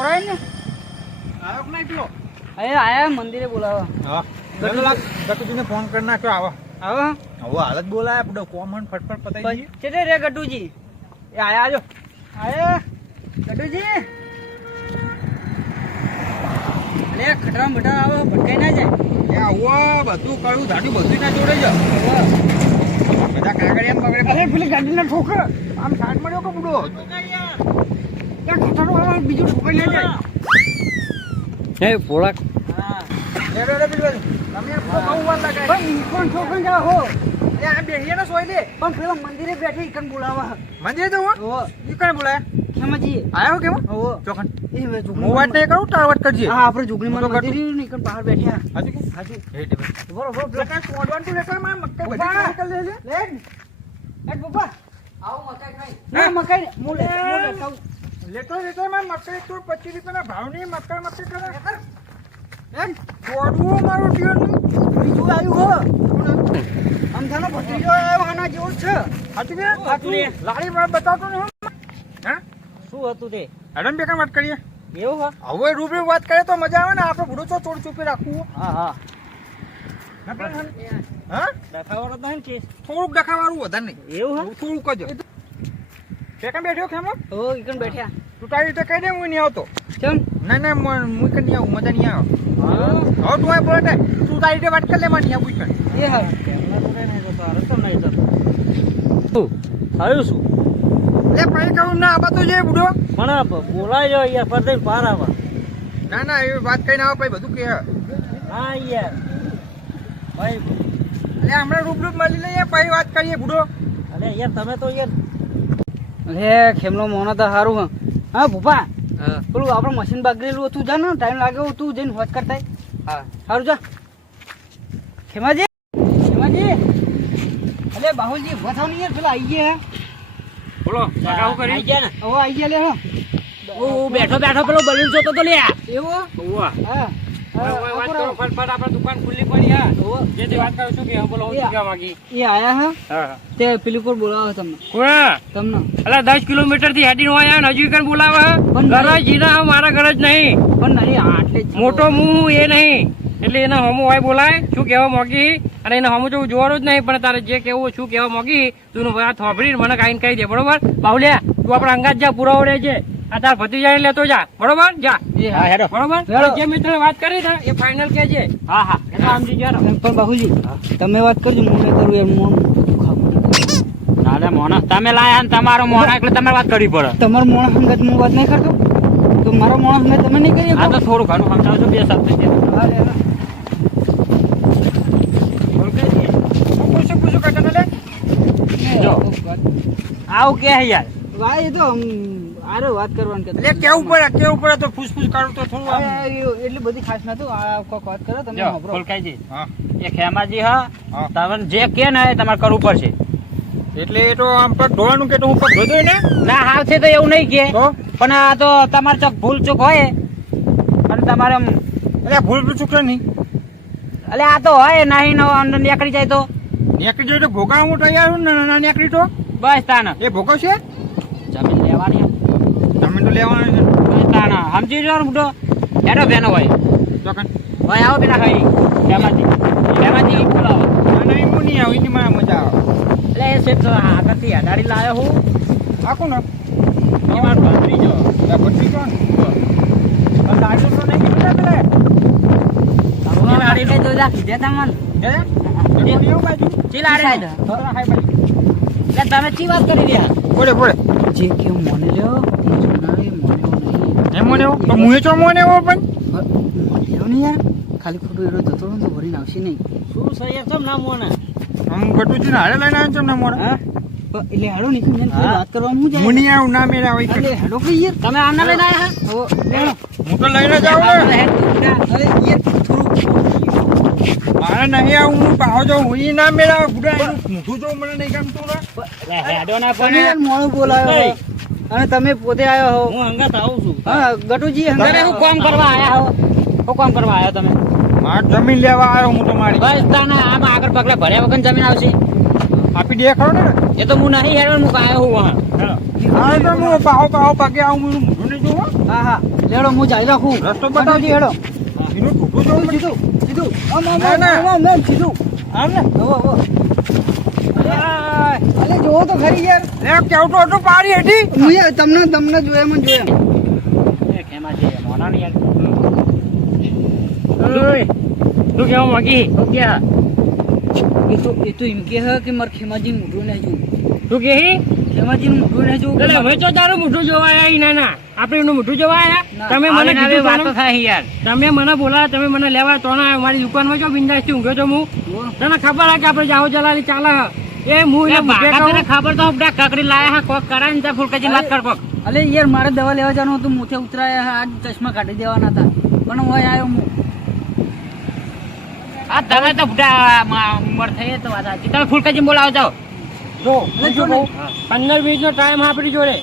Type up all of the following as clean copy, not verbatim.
ખરાય ને આવ્યો કે નહીં પેલો? આયા મંદિરે બોલાવા. હા ગટુજીને ફોન કરી નાખ્યો. આવો આવો હવે હાલત બોલાય આપણે કોમન ફટફટ પતાવી દઈએ. કેટલે રે ગટુજી? એ આયા આજો. આયા ગટુજી. અરે ખટરા મટા આવો ભટકાઈ ના જાય. એ આવો બધું કરું ધાડું બધું ના જોડે જ બધા કાગળ એમ બગડે. અરે પેલી ગાડીને ઠોકર આમ સાઈડ મળ્યો કે બુડો ત્યાં ખટારો આવે બીજું ઠોકાઈ ના જાય. હે પોળક હા રે પેલી બાજુ તમે બહુ વાર લાગે. ભાઈ કોણ ઠોકર જા હો? એ આ બેહીએ ને સોય લે. પણ પેલા મંદિરે બેઠી ઈકન બોલાવા. મંદિરે તો હો ઓ ઈ કઈ બોલાય ખેમાજી આયો કેમ ઓ ચોકન એ મે જુગણી મોવાટ ને કરું ટાવટ કરજે. હા આપણે જુગણી માં હું તો મંદિર ને ઈકન બહાર બેઠ્યા. હાજી કે હાજી હેટ બે બરોબર લકા કોડવાન તું લેકા માં મક્કા બધી ઉભા. નીકળ લે લે. લે એ બાબા આવો મકાઈ ખાઈ ના મકાઈ મોલે ખાવ લેતો માં મક્કા તો 25 રૂપિયાના ભાવ ની મક્કા કરે એમ કોડવું મારું ટીયરનું બીજું આવ્યું હો અમથાનો ભત્રીજો આવ્યો આના જેવો જ છે. હાચું કે હાચું. લાડી માં બતાવતો ને હા શું હતું તે એડમ બેકા વાત કરીએ. એવું હા હવે રૂબરૂ વાત કરીએ તો મજા આવે ને. આપણે ભૂડો ચો ચોડ ચૂપી રાખવું. હા હા હા દેખાવાનો તો હે કે થોડુંક દેખાવાનું વધારે નહીં. એવું હા થોડુંક જ બેકા બેઠ્યો ખેમો ઓ ઈકન બેઠ્યા તું તારી રીતે કહી દે હું નહીં આવતો. કેમ ના હું કઈ નહીં આવું મજા નહીં આવે. હા હવે તું આ બોલે તું તારી રીતે વાત કરી લે માં નહીં આવું કઈ. એ હા કેમના તો નહીં તો તારે તો નહીં તો આવ્યું શું એ પછી કહું ના આબા તો જે બુડો. પણ બોલાય જો યાર પર પાર આવા ના એવી વાત કઈ ના આવે પછી બધું કે હા યાર ભાઈ એટલે હમણાં રૂબરૂ મળી લઈએ પછી વાત કરીએ બુડો. અરે યાર તમે તો યાર અરે ખેમલો મોનો તો સારું હા હા ભૂપા પેલું આપણે મશીન બગડેલું હતું જા ને ટાઈમ લાગ્યો તું જઈને હોજ કરતા હા સારું જા ખેમાજી અરે બાહુલજી ઉભા થાવ નહીં યાર પેલા આઈ ગયા બોલો કાકા હું કરી આઈ ગયા ને હવે આઈ ગયા લે હા બેઠો પેલો બલૂન જોતો તો લે એવું ઓવા હા વાત કરો ફટફટ આપણે દુકાન ખુલ્લી પડી હા જે વાત કરું છું કે બોલો હું શું કહેવા માંગી એ આયા હા હા તે પેલી પર બોલાવો તમને કોણ તમને અલા 10 કિલોમીટર થી હેડીને આયા ને હજુ કઈ બોલાવે ઘરે જીના મારા ઘરે જ નહીં પણ નહીં આટલે જ મોટો મું એ નહીં એટલે એના હમું હોય બોલાય શું કહેવા માંગી અને એને હમું તો જોવાનું જ નહીં પણ તારે જે કેવું શું કહેવા માંગી તું વાત સાંભળીને મને કાંઈ કહી દે બરોબર બાहुल्या તું આપણા અંગાત જા પુરાવો રહે છે આ તાર ભત્રીજાને લેતો જા બરોબર જા હા હેડો બરોબર જે મેં તને વાત કરી ને એ ફાઇનલ કહેજે હા હા એ તો સમજી ગયા પણ બાહુજી તમે વાત કરજો હું નહીં કરું એમ મોન દાદા મોણા તમે લાયા ને તમારો મોણા એટલે તમે વાત કરવી પડે તમારો મોણ હંગત હું વાત નહીં કરતો તો મારો મોણ હંગત તમે નહીં કરી આ તો થોડું ઘણું સમજાવજો બે શબ્દ છે પૂછું કરતા લે. જો. આવું કે યાર ભાઈ એ તો આરે વાત કરવાની કે એટલે કેવું પડે તો ફૂસફૂસ કરું તો થોડું આમ. એટલી બધી ખાસ નતું આ કોક વાત કરો તમે જો સાંભળો. ફોલકાઈજી હા એ ખેમાજી હા હા. તમને જે કે ને એ તમારે કરવું પડશે એટલે એ તો આમ પગ ધોવાનું કે તો હું પગ ધોઈ દઉં ને ના હાવ છે તો એવું નહીં કે તો પણ આ તો તમારે ચોક ભૂલ ચૂક હોય અને તમારે આમ એટલે ભૂલ ચૂકે નહીં એટલે આ તો હોય નહીં નો અંદર નીકળી જાય તો નેકડી જોઈ તો ભોગા હું તૈયાર હું ના નેકડી તો બસ તાન એ ભોગો છે જમીન લેવાની જમીન તો લેવાનું છે બસ તાન સમજી જો મોટો એનો બેનો હોય ચોકન હોય આવો બેના ખાઈ ખેમાજી બોલાવો અને હું નહીં આવું એની મને મજા આવે એટલે એ સેટ આગળથી અડાડી લાવ્યો હું આખું ને એ મારો ભત્રીજો બધી કોણ લાડુ તો નહીં કીધું પેલે લાડી લઈ જોજા કીધે તમને હે એવું બાજુ ચી લાડી થોડા હાઈ બાજુ એટલે તમે ચી વાત કરી રહ્યા બોલે જે કે મોને લ્યો જુનાવી મોને નહીં એમ મને તો મુએ ચો મને એવો પણ મોને નહીં યાર ખાલી ખોટું એરો જતો રહો તો ભરીને આવશે નહીં શું છે યાર કેમ ના મોને આમ ગટુજી હારે લઈને આવ્યો છે ને મોરે હા એટલે હેડો નીકળી જઈને વાત કરવામાં હું હું નહીં આવું ના મેરા હોય એટલે હેડો કઈ યાર તમે આમને લઈને આયા હવે લેણો હું તો લઈને જાઉં ને અરે યાર થોડું મારે નહીં આવું હું પાહો જાઉં હું ઈ ના મેરા ગુડા એનું મોઢું જો મને નહીં ગમતું ને હેડો ના તમે યાર મોડું બોલાયો હો. અને તમે પોતે આવ્યો હો હું હંગાત આવું છું હા ગટુજી તમે શું કામ કરવા આયા હો શું કામ કરવા આયા તમે મારે જમીન લેવા આવ્યો હું તમારી બસ તાને આમાં આગળ પગલા ભર્યા વગર જમીન આવશે આપી દે ખરો ને એ તો હું નહીં હેડવાનું હું આયો હું હા તો હું પાહો પાગે આવું હું મોઢું નહીં જોઉં હા હા લેડો હું જાય રાખું રસ્તો બતાવજે. હેડો એનું ઢૂંઢું જોઉં મને. સીધું સીધું આમ આમ ના, ના. આમ આમ સીધું આમ ને. હો હો અલે જોવો તો ખરી યાર લે કેવટો હતો પારી હેઠી. હું યાર તમને જોયા મને જોયા એ ખેમા છે મોના ની યાર ઓય તું કેવો મોગી તું ક્યાં એ તો એમ કે હે કે મારે ખેમાજી મોઢું ને જોવું તું કે ખેમાજી મોઢું ને જોવું એટલે હવે તો તારું મોઢું જોવા આયા ના ના આપણે એનું મોઢું જોવા આયા ના. તમે મને કીધું વાતો થાય યાર તમે મને બોલાયા તમે મને લેવા તો ના મારી દુકાનમાં જો બિંદાસ થી ઊંઘ્યો તો હું તને ખબર હે કે આપણે જાહો જલાલી ચાલે હે એ હું એને મૂકે કહું ખબર તો આપડા કકડી લાયા હા કોક કરાય ને ફૂલકાજી વાત કર કોક અલે યાર મારે દવા લેવા જવાનું હતું મોથે ઉતરાયા હા, આજ ચશ્મા કાઢી દેવાના હતા પણ હું આવ્યો હું આ તમે તો બુઢા ઉંમર થઈ તો વાત સાચી તમે ફૂલકાજી બોલાવો જાઓ જો અલે જો ને 15 મિનિટ નો ટાઈમ આપણી જોડે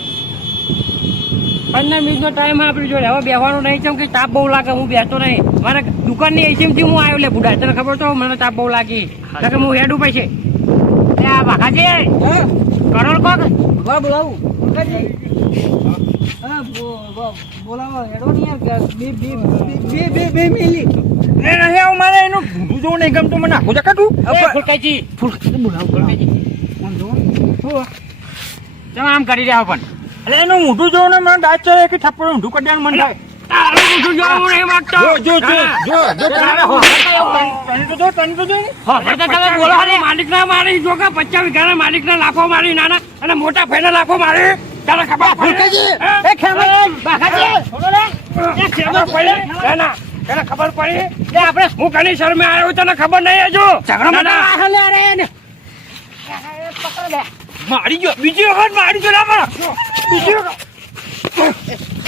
15 મિનિટ નો ટાઈમ આપણી જોડે હવે બેહવાનું નહીં છે કે તાપ બહુ લાગે હું બેસતો નહીં મારે દુકાનની એસીમ થી હું આવ્યો લે બુઢા તને ખબર તો મને તાપ બહુ લાગી કે હું હેડું પૈસે આ ભાખાજી હા કરોડ કોક વાહ બોલાવું કાકાજી હા બોલાવો હેડો ને યાર બે મિલી એ નહીં આવું મારે એનું ઢૂંઢું જોવું નહીં ગમતું મને આખું જકાતું. ફૂલકાજી ફૂલકાજી બોલાવો ફૂલકાજી મને જો તમે આમ કરી રહ્યા પણ એટલે એનું મોઢું જોવું ને મને દાંત ચડે કે થપ્પડ ઊંધું કરી દેવાનું મન થાય. તારું મોઢું જોવું નહીં માંગતો જો તને તો જો. માલિકના મારી જો કે 50 વીઘાના માલિકના લાખો મારી નાના અને મોટા ભાઈના લાખો મારી તને ખબર પડે એ ખેમા બાકાજી છોડો લે એ ખેમા પડે ના તને ખબર પડી કે આપણે હું કની શરમે આવ્યો તને ખબર નહીં હજુ ઝઘડો મત આહલે અરે ને પકડ લે મારી ગયો બીજી વખત મારી ગયો ના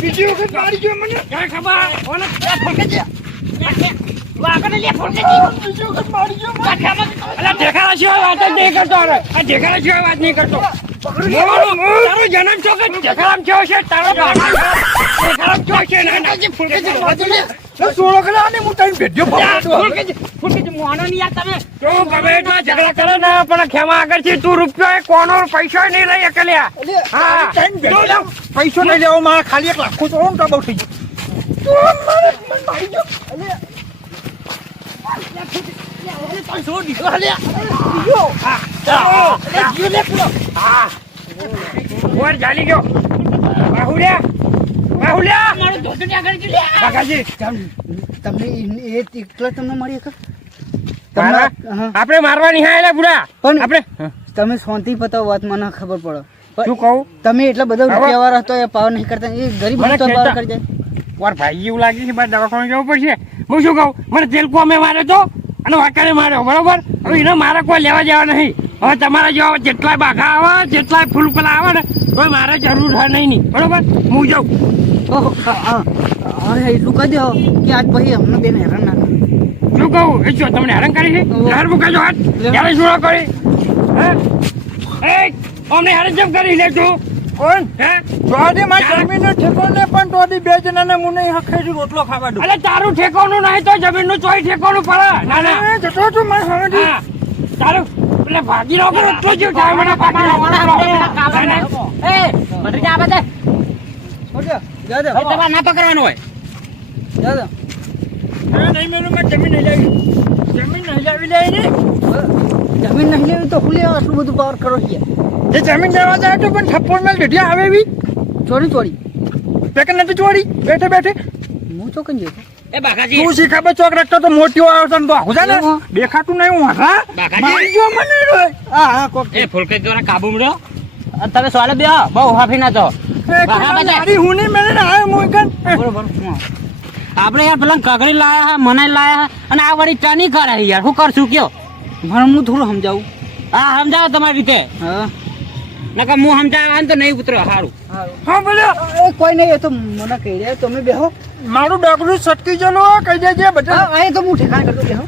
બીજી વખત મારી ગયો મને કઈ ખબર ઓને ફોડકે વાગને લે ફોડકે બીજી વખત મારી ગયો અલા દેખાડા સિવાય વાત જ નહીં કરતો હવે આ દેખાડા સિવાય વાત નહીં કરતો તારો જન્મ છો કે દેખાડામ થયો છે તારો દેખાડામ થયો છે ના ફોડકે સોળો કલા ને હું તને ભેટ્યો ફોડકે મોહનો ની યાર તમે તો ગમે એટલા ઝઘડા કરે ને પણ ખેમા આગળથી તું રૂપિયો એ કોનો પૈસો નહીં લઈ એકલ્યા હા પૈસો નહીં લેવો મારે ખાલી 1 લાખ તો ઓમ તો બહુ થઈ ગયું. ચાલી ગયો બાહુલ્યા મારું ધોતું આગળ ગયું કાકાજી તમને એ એકલા તમને મળી કે આપણે મારવાની હા એટલે બુડા પણ આપણે તમે શાંતિ પતાવો વાત મને ખબર પડે શું કહું તમે એટલા બધા રૂપિયાવાળા હતો એ પાવ નહીં કરતા એ ગરીબ મને તો પાવ ખેંચતા. કરી જાય વાર ભાઈ એવું લાગે છે મારે દવાખાને જવું પડશે હું શું કહું મને તેલકો અમે માર્યો તો અને વાકાને માર્યો બરોબર હવે એને મારે કોઈ લેવા જવા નહીં હવે તમારા જેવા જેટલાય બાઘા આવે જેટલાય ફૂલ પેલા આવે ને કોઈ મારે જરૂર છે નહીં બરોબર હું જાઉં ઓહો, અરે એટલું કહી દો કે આજ પછી અમને બેન હેરાન ના કરે શું કહું એ શું તમને હેરાન કરી છે હેર મૂકાજો હાથ ક્યારે શું કરી હે એ અમને હેરાન જેમ કરી લે તું કોણ હે જોડે મારી જમીનનો ઠેકો ને પણ તોડી 2 જણાને મુને હખેથી રોટલો ખાવા દઉં. અરે તારું ઠેકોનું નહીં તો જમીનનું ચોય ઠેકોનું પડે ના ના એ જતો છું મારે હવેથી. હા, તારું એટલે ભાગી રહો કે એટલો જ થાય મને ભાગી રહો. એ બધી જા બધે છોડ્યો જા દો તમારે ના પકડવાનું હોય જા દો એ નહીં મેલું મારે જમીન નહીં લાવી. જમીન નહીં લાવી લે ને. જમીન નહીં લેવી તો ખુલ્લી આટલું બધું પાવર કરો છે એ જમીન લેવા જાય તો પણ થપ્પડ મેલ ઘેટિયા આવે એવી ચોરી પેકે નથી ચોરી બેઠે બેઠે હું તો કઈ જતો એ બાકાજી તું શી ખબર ચોક રખતો તો મોટીઓ આવ્યો તને તો આખું છે ને એમાં? દેખાતું નહીં હું હા બાકાજી. મારી ગયો મને રે. હા કોક એ ફૂલકે દ્વારા કાબુ મળ્યો તમે સોલે બે બહુ હાફી ના તો એ મારી હું નહીં મેલે ને આવ્યો હું કન બરોબર આપણે યાર પેલા કગડી લાયા મને લાયા અને આ વાળી ચાની કરે યાર શું કરશું કયો મને હું થોડું સમજાવું હા સમજાવો તમારી રીતે હા નકર હું સમજાવવા તો નહીં ઉતરો સારું હા બોલ્યો એ કોઈ નહીં એ તો મને કહી દે તમે બેહો મારું ડગલું સટકી જલો કહી દેજે બધા હા એ તો હું ઠેકાણ કરતો બેહો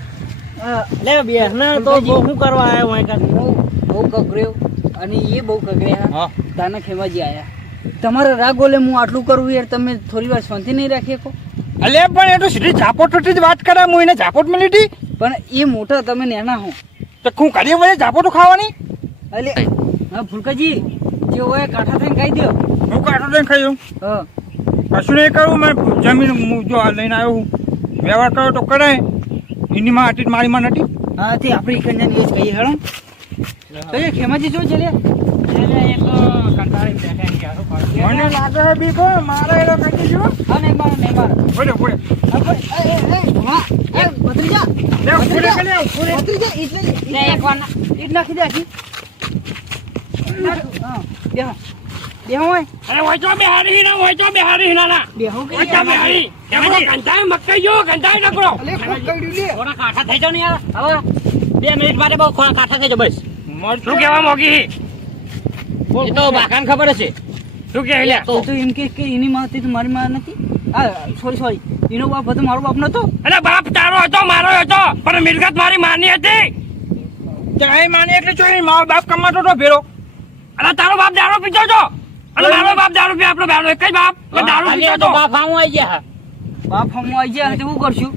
લે બેસ ને તો શું કરવા આવ્યો હું કર બહુ કગર્યો અને એ બહુ કગર્યા હા તાના ખેમાજી આયા તમારા રાગ ઓલે હું આટલું કરું યાર તમે થોડી વાર શાંતિ નહીં રાખી શકો અલે પણ એ તો સીધી ઝાપોટથી જ વાત કરે હું એને ઝાપોટ મળી હતી પણ એ મોટા તમે નાના હો તો હું કરીએ વળે ઝાપોટો ખાવાની એટલે હા ફૂલકાજી જે હોય કાંઠા થઈને ખાઈ દો હું કાઢો લઈને ખાઈ જાઉં હા કશું નહીં કરું મેં જમીન હું જો આ લઈને આવ્યો હું વ્યવહાર કર્યો તો કરે એની માં હતી મારી માં નથી હા તે આપણે એક જણ એ જ કહીએ હેડો કહીએ ખેમાજી શું છે લે એ તો કંટાળી બેઠા એમ કે હારું પાડું. મને લાગે છે બીકો મારે એનો કહી દીધું હા નહીં મારો નહીં મારો બોલે બોલે હા પણ હા ભત્રીજા લે પૂરે કે લે પૂરે ભત્રીજા એટલે એક વાર ઈટ નાખી દે આખી હા બેહો બેહો હોય અરે હોય તો બેહારી ના હોય તો બેહારી ના બેહો કે હોય તો બેહારી એમાં કંટાળી મકાઈ જો કંટાળી નકરો અલે ખોટ કઈડ્યું લે થોડા કાઠા થઈ જાવ ને યાર હવે 2 મિનિટ માટે બહુ કાઠા થઈ જાવ બસ શું કહેવા મોગી એ તો બાકાને ખબર હશે શું કહે લ્યા તો એમ કે એની માં હતી તો મારી માં નથી આ સોરી એનો બાપ હતો મારો બાપ નતો અરે બાપ તારો હતો મારો હતો પણ મિલકત મારી માની હતી ચાય માની એટલે ચોઈ મારો બાપ કમાતો તો ભેરો અરે તારો બાપ દારૂ પીતો હતો અને મારો બાપ દારૂ પી આપણો બાપ એક જ બાપ દારૂ પીતો હતો બાપ આવું આવી ગયા બાપ હમ આવી જાય તો શું કરશું